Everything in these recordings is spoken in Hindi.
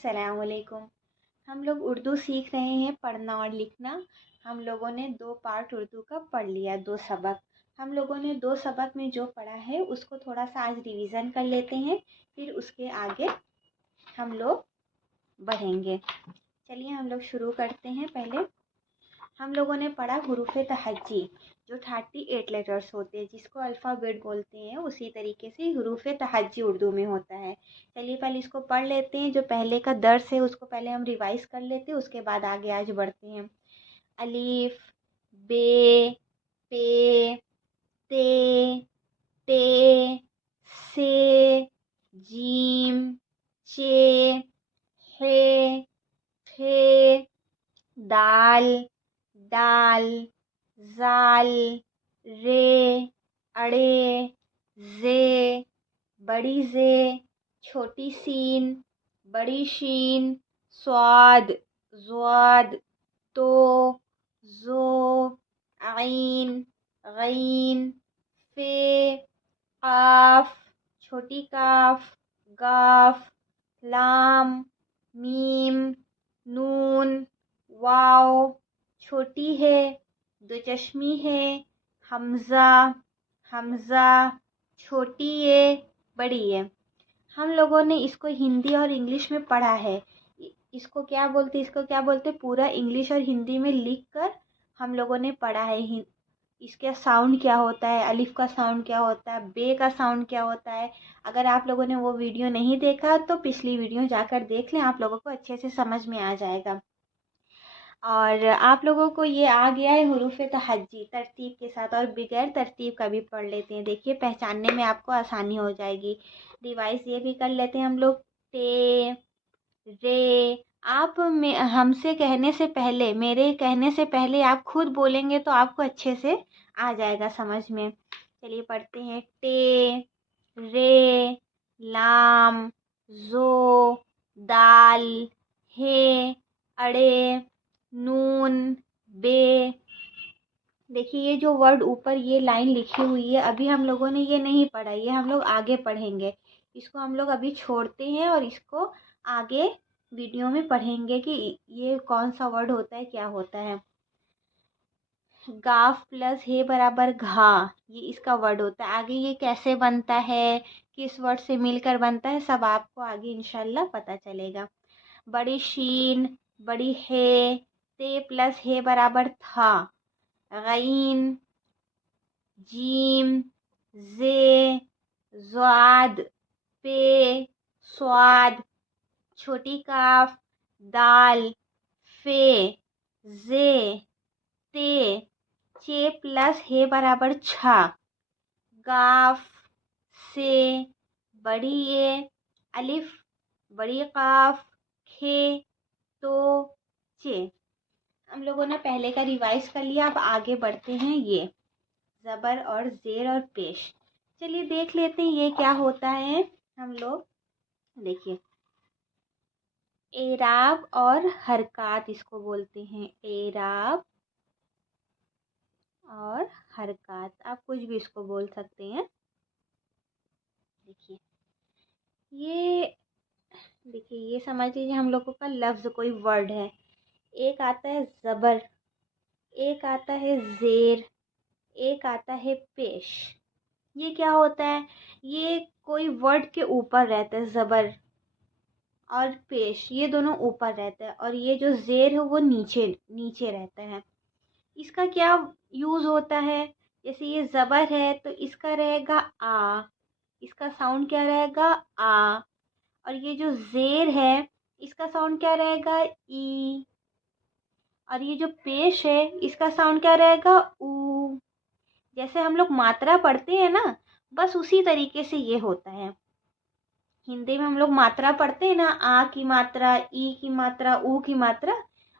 अस्सलामुअलैकुम। हम लोग उर्दू सीख रहे हैं पढ़ना और लिखना। हम लोगों ने 2 पार्ट उर्दू का पढ़ लिया, 2 सबक। हम लोगों ने 2 सबक में जो पढ़ा है उसको थोड़ा सा आज रिवीजन कर लेते हैं, फिर उसके आगे हम लोग बढ़ेंगे। चलिए हम लोग शुरू करते हैं। पहले हम लोगों ने पढ़ा हुरूफ तहज्जी, जो 38 लेटर्स होते हैं, जिसको अल्फ़ाबेट बोलते हैं। उसी तरीके से हुरूफ तहज्जी उर्दू में होता है। चलिए पहले इसको पढ़ लेते हैं। जो पहले का दर्स है उसको पहले हम रिवाइज कर लेते हैं, उसके बाद आगे आज बढ़ते हैं। अलीफ, बे, पे, ते, ते, से, जीम, चे, हे, खे, दाल, दाल, ज़ाल, रे, अड़े, ज़े, बड़ी ज़े, छोटी सीन, बड़ी शीन, स्वाद, ज़्वाद, तो, ज़ो, आइन, गईन, फे, काफ, छोटी काफ, गाफ, लाम, मीम, नून, वाव, छोटी है, दो चश्मी है, हमज़ा, हमज़ा, छोटी है, बड़ी है। हम लोगों ने इसको हिंदी और इंग्लिश में पढ़ा है। इसको क्या बोलते, पूरा इंग्लिश और हिंदी में लिख कर हम लोगों ने पढ़ा है। इसका साउंड क्या होता है, अलिफ का साउंड क्या होता है, बे का साउंड क्या होता है। अगर आप लोगों ने वो वीडियो नहीं देखा तो पिछली वीडियो जाकर देख लें, आप लोगों को अच्छे से समझ में आ जाएगा। और आप लोगों को ये आ गया है हुरूफ तहज्जी तरतीब के साथ, और बगैर तरतीब का भी पढ़ लेते हैं। देखिए पहचानने में आपको आसानी हो जाएगी। रिवाइज ये भी कर लेते हैं हम लोग। ते, रे, आप हमसे कहने से पहले, मेरे कहने से पहले आप खुद बोलेंगे तो आपको अच्छे से आ जाएगा समझ में। चलिए पढ़ते हैं। टे, रे, लाम, ज़ो, दाल, हे, अड़े, नून, बे। देखिए ये जो वर्ड ऊपर ये लाइन लिखी हुई है, अभी हम लोगों ने ये नहीं पढ़ा, ये हम लोग आगे पढ़ेंगे। इसको हम लोग अभी छोड़ते हैं और इसको आगे वीडियो में पढ़ेंगे कि ये कौन सा वर्ड होता है, क्या होता है। गाफ प्लस हे बराबर घा, ये इसका वर्ड होता है। आगे ये कैसे बनता है, किस वर्ड से मिलकर बनता है, सब आपको आगे इंशाल्लाह पता चलेगा। बड़ी शीन, बड़ी हे, ते प्लस हे बराबर था, गईन, जीम, जे, ज़्वाद, पे, स्वाद, छोटी काफ, दाल, फे, जे, ते, चे प्लस हे बराबर छा, गाफ, से, बड़ी ये, अलिफ, बड़ी काफ, खे, तो, चे। हम लोगों ने पहले का रिवाइज कर लिया, अब आगे बढ़ते हैं। ये ज़बर और ज़ेर और पेश। चलिए देख लेते हैं ये क्या होता है। हम लोग देखिए, एराब और हरकात इसको बोलते हैं। एराब और हरकात, आप कुछ भी इसको बोल सकते हैं। देखिए ये समझ लीजिए हम लोगों का लफ्ज़ कोई वर्ड है। एक आता है ज़बर, एक आता है ज़ेर, एक आता है पेश। ये क्या होता है, ये कोई वर्ड के ऊपर रहता है। ज़बर और पेश ये दोनों ऊपर रहते हैं, और ये जो ज़ेर है वो नीचे नीचे रहता है। इसका क्या यूज़ होता है, जैसे ये ज़बर है तो इसका रहेगा आ, इसका साउंड क्या रहेगा, आ। और ये जो ज़ेर है इसका साउंड क्या रहेगा, ई। और ये जो पेश है इसका साउंड क्या रहेगा, ऊ। जैसे हम लोग मात्रा पढ़ते हैं ना, बस उसी तरीके से ये होता है। हिंदी में हम लोग मात्रा पढ़ते हैं ना, आ की मात्रा, ई की मात्रा, ऊ की मात्रा,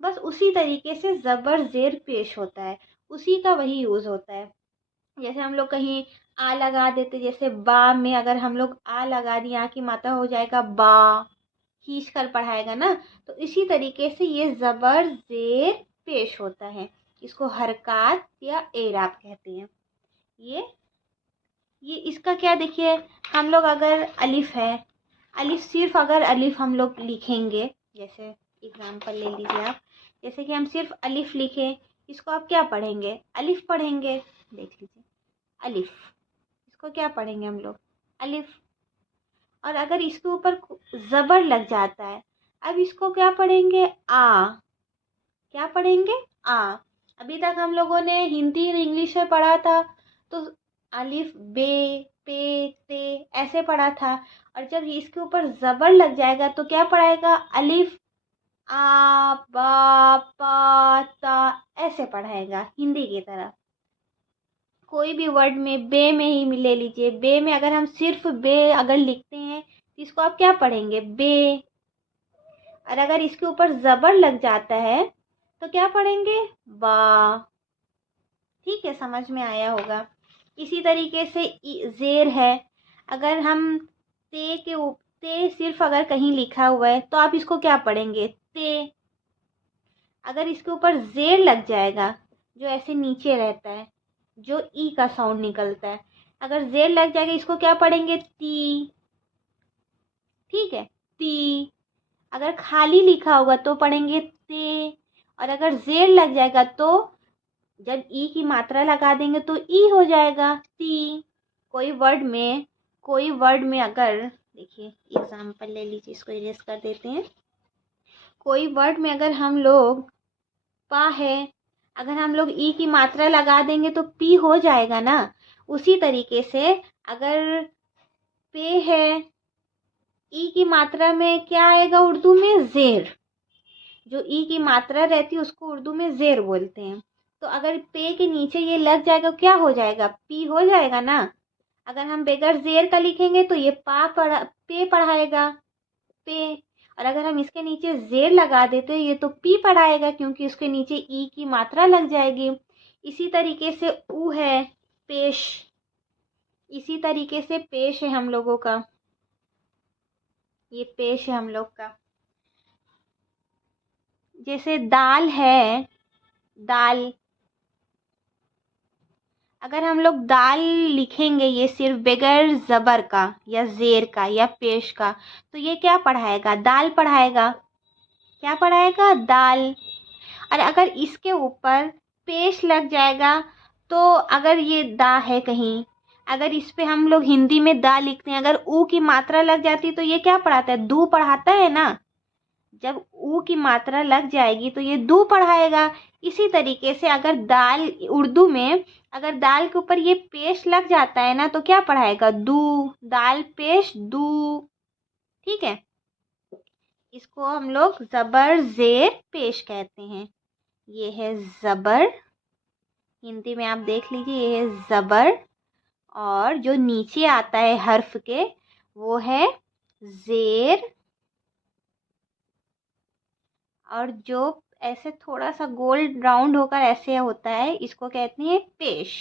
बस उसी तरीके से ज़बर ज़ेर पेश होता है, उसी का वही यूज़ होता है। जैसे हम लोग कहीं आ लगा देते, जैसे बा में अगर हम लोग आ लगा दिए, आ की मात्रा हो जाएगा बा, खींच कर पढ़ाएगा ना, तो इसी तरीके से ये ज़बर ज़ेर पेश होता है। इसको हरकात या एराब कहते हैं। ये इसका क्या, देखिए हम लोग अगर अलिफ है अलिफ सिर्फ अगर अलिफ हम लोग लिखेंगे, जैसे एग्जाम्पल ले लीजिए आप, जैसे कि हम सिर्फ अलिफ लिखें, इसको आप क्या पढ़ेंगे? अलिफ पढ़ेंगे। देख लीजिए अलिफ, इसको क्या पढ़ेंगे हम लोग? अलिफ। और अगर इसके ऊपर ज़बर लग जाता है, अब इसको क्या पढ़ेंगे? आ। क्या पढ़ेंगे? आ। अभी तक हम लोगों ने हिंदी और इंग्लिश में पढ़ा था तो अलिफ बे पे ते ऐसे पढ़ा था, और जब इसके ऊपर ज़बर लग जाएगा तो क्या पढ़ाएगा? अलिफ आ बा पा ता ऐसे पढ़ाएगा हिंदी की तरह। कोई भी वर्ड में बे में ही ले लीजिए, बे में अगर हम सिर्फ बे अगर लिखते हैं तो इसको आप क्या पढ़ेंगे? बे। और अगर इसके ऊपर ज़बर लग जाता है तो क्या पढ़ेंगे? बा। ठीक है, समझ में आया होगा। इसी तरीके से ज़ेर है, अगर हम ते के ते सिर्फ अगर कहीं लिखा हुआ है तो आप इसको क्या पढ़ेंगे? ते। अगर इसके ऊपर ज़ेर लग जाएगा, जो ऐसे नीचे रहता है, जो ई का साउंड निकलता है, अगर ज़ेर लग जाएगा इसको क्या पढ़ेंगे? ती। ठीक है, ती। अगर खाली लिखा होगा तो पढ़ेंगे ते, और अगर ज़ेर लग जाएगा तो जब ई की मात्रा लगा देंगे तो ई हो जाएगा ती। कोई वर्ड में अगर देखिए एग्जाम्पल ले लीजिए, इसको इरेज कर देते हैं। कोई वर्ड में अगर हम लोग पा है, अगर हम लोग ई की मात्रा लगा देंगे तो पी हो जाएगा ना। उसी तरीके से अगर पे है, ई की मात्रा में क्या आएगा उर्दू में? ज़ेर। जो ई की मात्रा रहती है उसको उर्दू में ज़ेर बोलते हैं। तो अगर पे के नीचे ये लग जाएगा क्या हो जाएगा? पी हो जाएगा ना। अगर हम बगैर ज़ेर का लिखेंगे तो ये पे पढ़ाएगा, पे। और अगर हम इसके नीचे ज़ेर लगा देते हैं ये तो पी पढ़ाएगा, क्योंकि उसके नीचे ई की मात्रा लग जाएगी। इसी तरीके से ऊ है, पेश। इसी तरीके से पेश है हम लोगों का, ये पेश है हम लोग का। जैसे दाल है, दाल। अगर हम लोग दाल लिखेंगे ये सिर्फ बगैर ज़बर का या ज़ेर का या पेश का, तो ये क्या पढ़ाएगा? दाल पढ़ाएगा। क्या पढ़ाएगा? दाल। और अगर इसके ऊपर पेश लग जाएगा तो अगर ये दा है कहीं, अगर इस पे हम लोग हिंदी में दा लिखते हैं, अगर ऊ की मात्रा लग जाती तो ये क्या पढ़ाता है? दू पढ़ाता है ना। जब ऊ की मात्रा लग जाएगी तो ये दू पढ़ाएगा। इसी तरीके से अगर दाल उर्दू में अगर दाल के ऊपर ये पेश लग जाता है ना तो क्या पढ़ाएगा? दू। दाल पेश दू। ठीक है, इसको हम लोग ज़बर ज़ेर पेश कहते हैं। ये है ज़बर, हिंदी में आप देख लीजिए, ये है ज़बर। और जो नीचे आता है हर्फ के वो है ज़ेर। और जो ऐसे थोड़ा सा गोल राउंड होकर ऐसे होता है इसको कहते हैं पेश।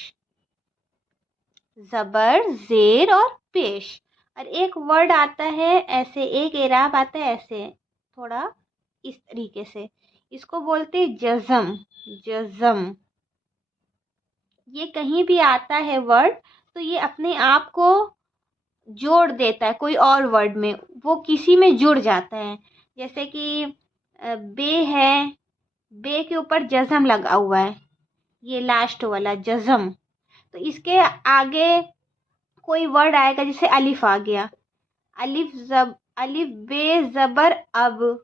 ज़बर ज़ेर और पेश। और एक वर्ड आता है ऐसे, एक एराब आता है ऐसे थोड़ा इस तरीके से, इसको बोलते हैं जज़म। जज़म, ये कहीं भी आता है वर्ड तो ये अपने आप को जोड़ देता है कोई और वर्ड में, वो किसी में जुड़ जाता है। जैसे कि बे है, बे के ऊपर जज़म लगा हुआ है, ये लास्ट वाला जज़म, तो इसके आगे कोई वर्ड आएगा, जैसे अलिफ आ गया, अलिफ बे ज़बर अब,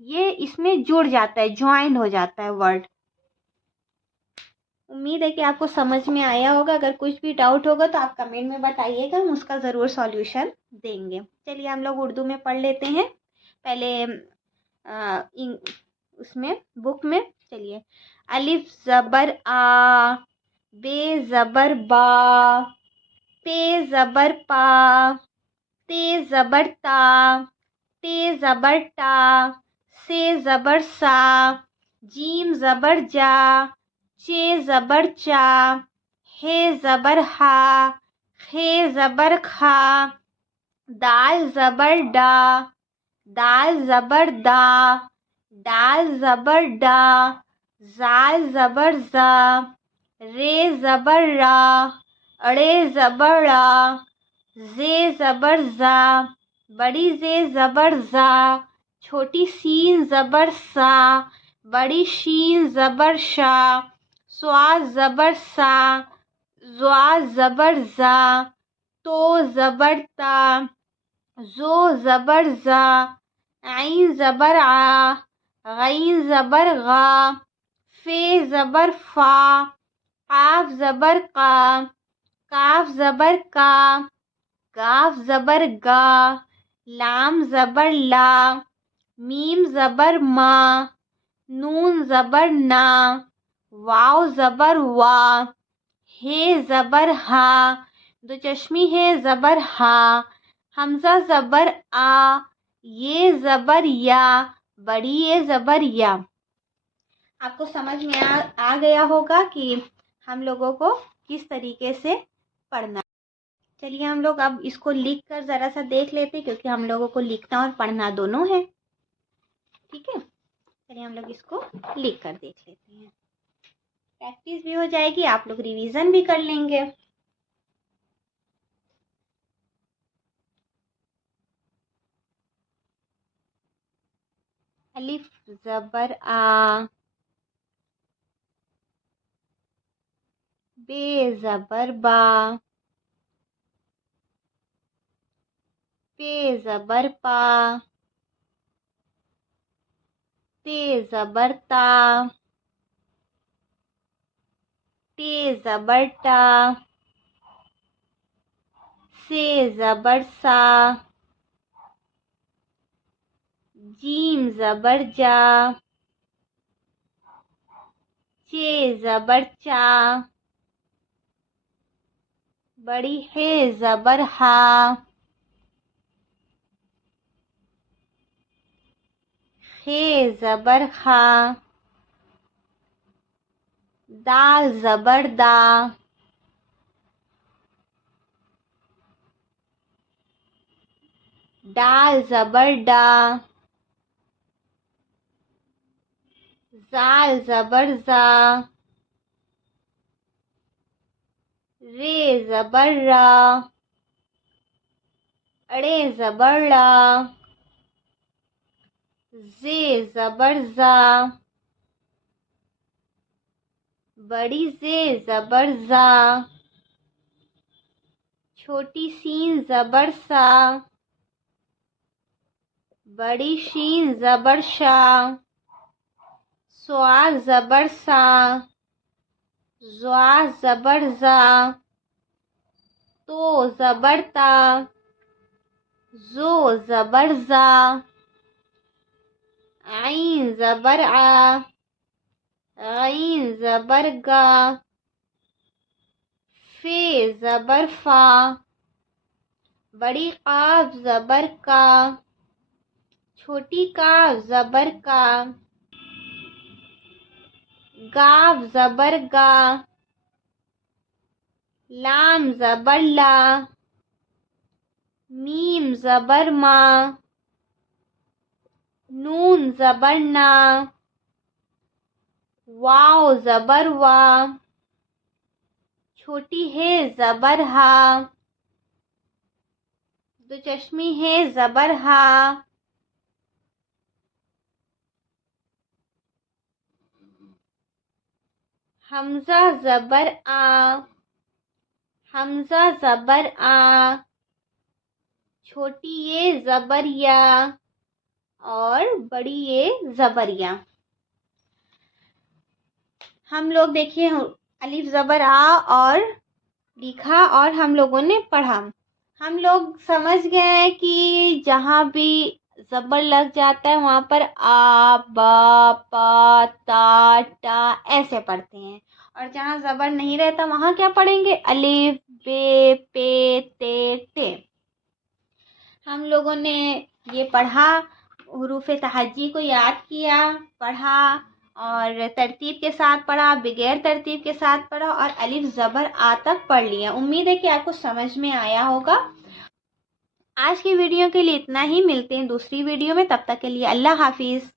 ये इसमें जुड़ जाता है, ज्वाइन हो जाता है वर्ड। उम्मीद है कि आपको समझ में आया होगा। अगर कुछ भी डाउट होगा तो आप कमेंट में बताइएगा, हम उसका ज़रूर सॉल्यूशन देंगे। चलिए हम लोग उर्दू में पढ़ लेते हैं पहले उसमें बुक में। चलिए, अलिफ ज़बर आ, बे ज़बर बा, पे ज़बर पा, ते ज़बर ता, ते ज़बर टा, से ज़बर सा, जीम ज़बर जा, चे ज़बर चा, हे ज़बर हा, खे ज़बर खा, दाल ज़बर डा, दाल ज़बर दा, दाल ज़बर डा, ज़ाल ज़बर ज़ा, रे ज़बर रा, अड़े ज़बर रा, ज़े ज़बर ज़ा, बड़ी जे ज़बर ज़ा, छोटी सीन ज़बर सा, बड़ी शीन ज़बर शा, स्वाद ज़बर सा, ज़्वा ज़बर ज़ा, तो ज़बर ता, ज़ो ज़बर ज़ा, ऐन ज़बर आ, गैन ज़बर गा, फे ज़बर फा, काफ ज़बर का, काफ ज़बर का, गाफ ज़बर गा, लाम ज़बर ला, मीम ज़बर मा, नून ज़बर ना, वाव ज़बर वा, हे ज़बर हा, दो चश्मी है ज़बर हा, हमज़ा ज़बर आ, ये ज़बर या, बड़ी ये ज़बर या। आपको समझ में आ गया होगा कि हम लोगों को किस तरीके से पढ़ना। चलिए हम लोग अब इसको लिख कर ज़रा सा देख लेते हैं, क्योंकि हम लोगों को लिखना और पढ़ना दोनों है। ठीक है, चलिए हम लोग इसको लिख कर देख लेते हैं। प्रैक्टिस भी हो जाएगी, आप लोग रिवीजन भी कर लेंगे। अलिफ ज़बर आ, बे ज़बर बा, पे ज़बर पा, ते ज़बर ता, ते ज़बर टा, से ज़बर सा, जीम ज़बर जा, चे ज़बर चा, बड़ी है ज़बर हा, खे ज़बर खा, दाल ज़बर दा, डाल ज़बर डा, ज़ाल ज़बर ज़ा, रे ज़बर रा, अड़े ज़बर ड़ा, जे ज़बर ज़ा, बड़ी जे ज़बर ज़ा, छोटी सीन ज़बर सा, बड़ी शीन ज़बर शा, स्वा ज़बर सा, ज़्वा ज़बर ज़ा, तो ज़बर ता, ज़ो ज़बर ज़ा, ऐन ज़बर आ, गैन ज़बर गा, फे ज़बर फा, बड़ी काफ ज़बर का, छोटी काफ ज़बर का, गाफ ज़बर गा, लाम ज़बर ला, मीम ज़बर मा, नून ज़बर ना, वाव ज़बर वा, छोटी है ज़बर हा, दो चश्मी है ज़बर हा, हमज़ा ज़बर आ, हमज़ा ज़बर आ, छोटी ये ज़बर या और बड़ी ये ज़बर या। हम लोग देखिए अलिफ ज़बर आ और लिखा और हम लोगों ने पढ़ा। हम लोग समझ गए कि जहाँ भी ज़बर लग जाता है वहाँ पर आ, बा, पा, ता, टा ऐसे पढ़ते हैं, और जहाँ ज़बर नहीं रहता वहाँ क्या पढ़ेंगे? अलिफ, बे, पे, ते, टे। हम लोगों ने ये पढ़ा, हुरूफ तहज्जी को याद किया, पढ़ा और तरतीब के साथ पढ़ा, बगैर तरतीब के साथ पढ़ा और अलिफ ज़बर आ तक पढ़ लिया। उम्मीद है कि आपको समझ में आया होगा। आज की वीडियो के लिए इतना ही, मिलते हैं दूसरी वीडियो में, तब तक के लिए अल्लाह हाफिज़।